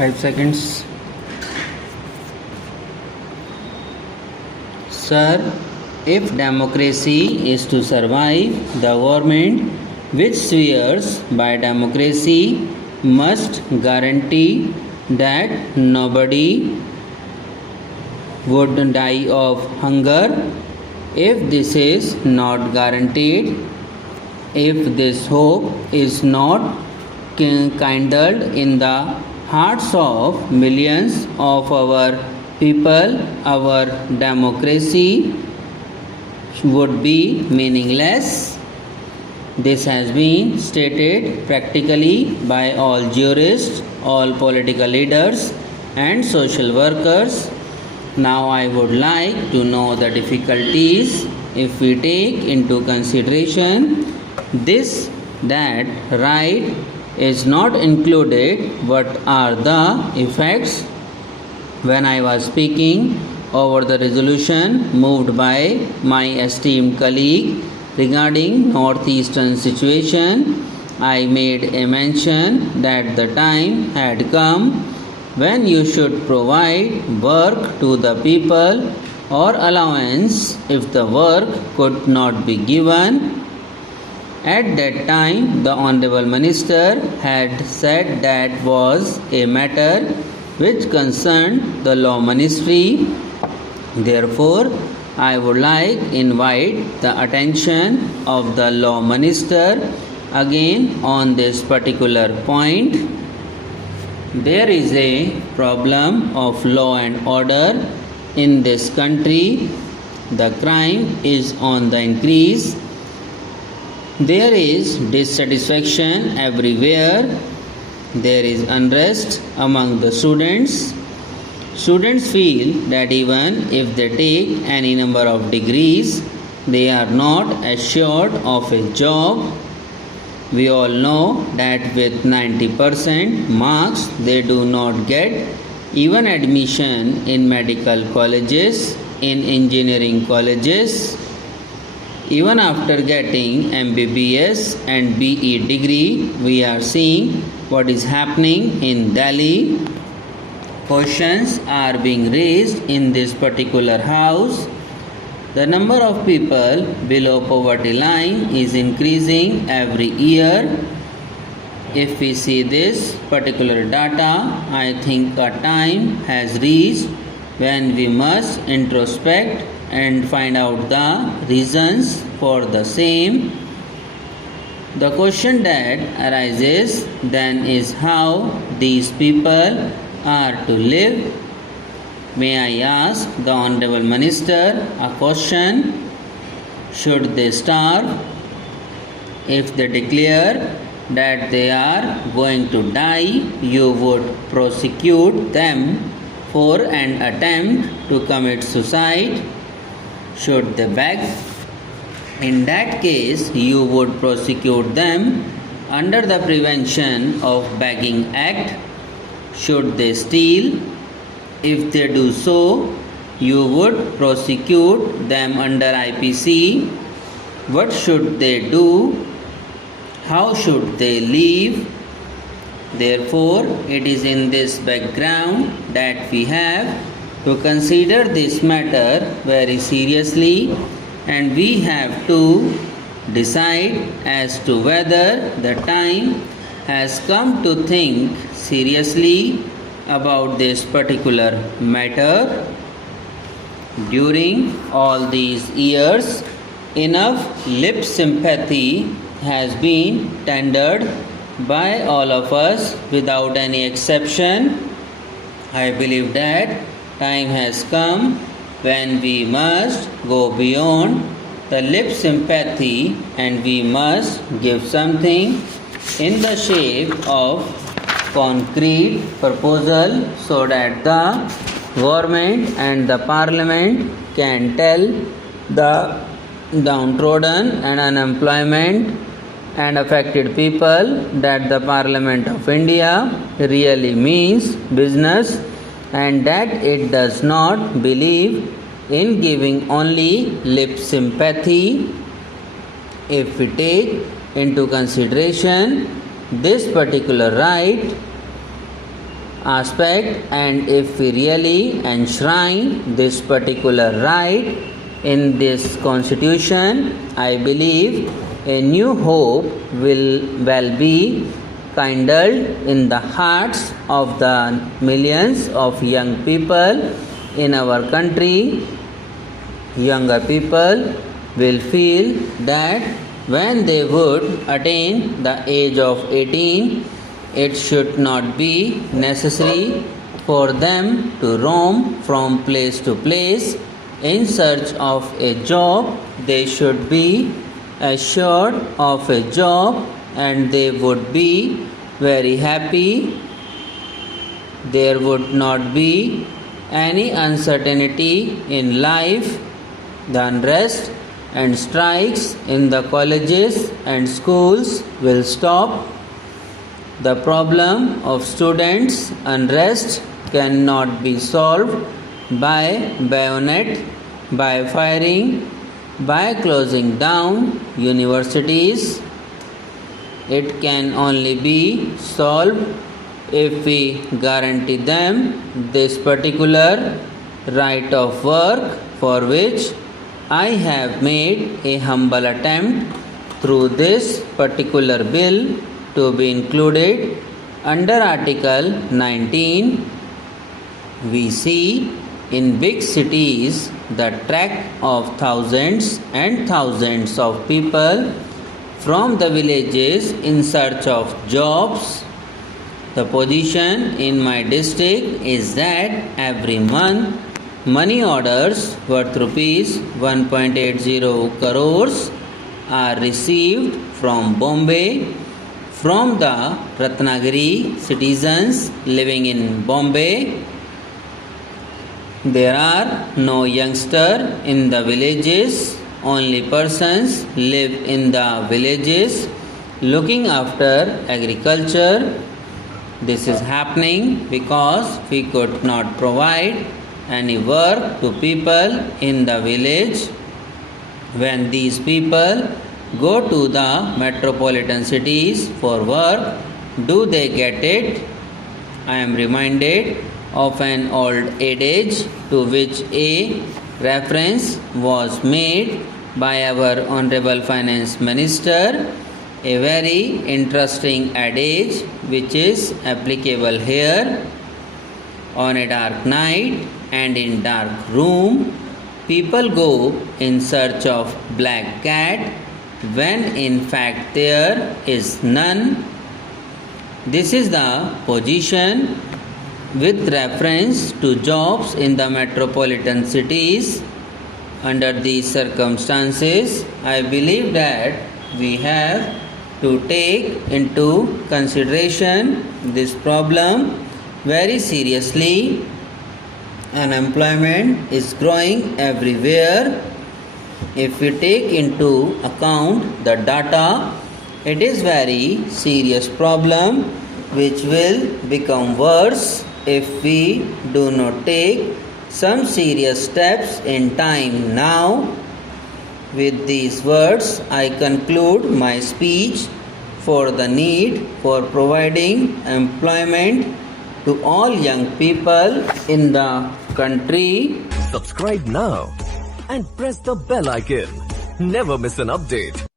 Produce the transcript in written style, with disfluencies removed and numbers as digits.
5 seconds. Sir, if democracy is to survive, the government which swears by democracy must guarantee that nobody would die of hunger. If this is not guaranteed, if this hope is not kindled in the hearts of millions of our people, our democracy would be meaningless. This has been stated practically by all jurists, all political leaders, and social workers. Now, I would like to know the difficulties if we take into consideration this, that right is not included. What are the effects? When I was speaking over the resolution moved by my esteemed colleague regarding northeastern situation, I made a mention that the time had come when you should provide work to the people or allowance if the work could not be given. At that time, the Honorable Minister had said that was a matter which concerned the Law Ministry. Therefore, I would like invite the attention of the Law Minister again on this particular point. There is a problem of law and order in this country. The crime is on the increase. There is dissatisfaction everywhere. There is unrest among the students. Students feel that even if they take any number of degrees, they are not assured of a job. We all know that with 90% marks, they do not get even admission in medical colleges, in engineering colleges. Even after getting MBBS and BE degree, we are seeing what is happening in Delhi. Questions are being raised in this particular house. The number of people below poverty line is increasing every year. If we see this particular data, I think a time has reached when we must introspect and find out the reasons for the same. The question that arises then is how these people are to live. May I ask the Honorable Minister a question? Should they starve? If they declare that they are going to die, you would prosecute them for an attempt to commit suicide. Should they beg? In that case, you would prosecute them under the Prevention of Begging Act. Should they steal? If they do so, you would prosecute them under IPC. What should they do? How should they live? Therefore, it is in this background that we have to consider this matter very seriously, and we have to decide as to whether the time has come to think seriously about this particular matter. During all these years, enough lip sympathy has been tendered by all of us without any exception. I believe that time has come when we must go beyond the lip sympathy and we must give something in the shape of concrete proposal so that the government and the parliament can tell the downtrodden and unemployment and affected people that the Parliament of India really means business and that it does not believe in giving only lip sympathy. If we take into consideration this particular right, aspect, and if we really enshrine this particular right in this constitution, I believe a new hope will well be kindled in the hearts of the millions of young people in our country. Younger people will feel that when they would attain the age of 18, it should not be necessary for them to roam from place to place in search of a job. They should be assured of a job and they would be very happy. There would not be any uncertainty in life. The unrest and strikes in the colleges and schools will stop. The problem of students' unrest cannot be solved by bayonet, by firing, by closing down universities. It can only be solved if we guarantee them this particular right of work, for which I have made a humble attempt through this particular bill to be included under Article 19. We see in big cities the trek of thousands and thousands of people from the villages in search of jobs. The position in my district is that every month money orders worth rupees 1.80 crores are received from Bombay, from the Ratnagiri citizens living in Bombay. There are no youngsters in the villages, only persons live in the villages looking after agriculture. This is happening because we could not provide any work to people in the village. When these people go to the metropolitan cities for work, do they get it? I am reminded of an old adage to which a reference was made by our Honorable Finance Minister, a very interesting adage which is applicable here. On a dark night and in dark room, people go in search of black cat when in fact there is none. This is the position with reference to jobs in the metropolitan cities. Under these circumstances, I believe that we have to take into consideration this problem very seriously. Unemployment is growing everywhere. If we take into account the data, it is very serious problem which will become worse if we do not take some serious steps in time now. With these words, I conclude my speech for the need for providing employment to all young people in the country. Subscribe now and press the bell icon. Never miss an update.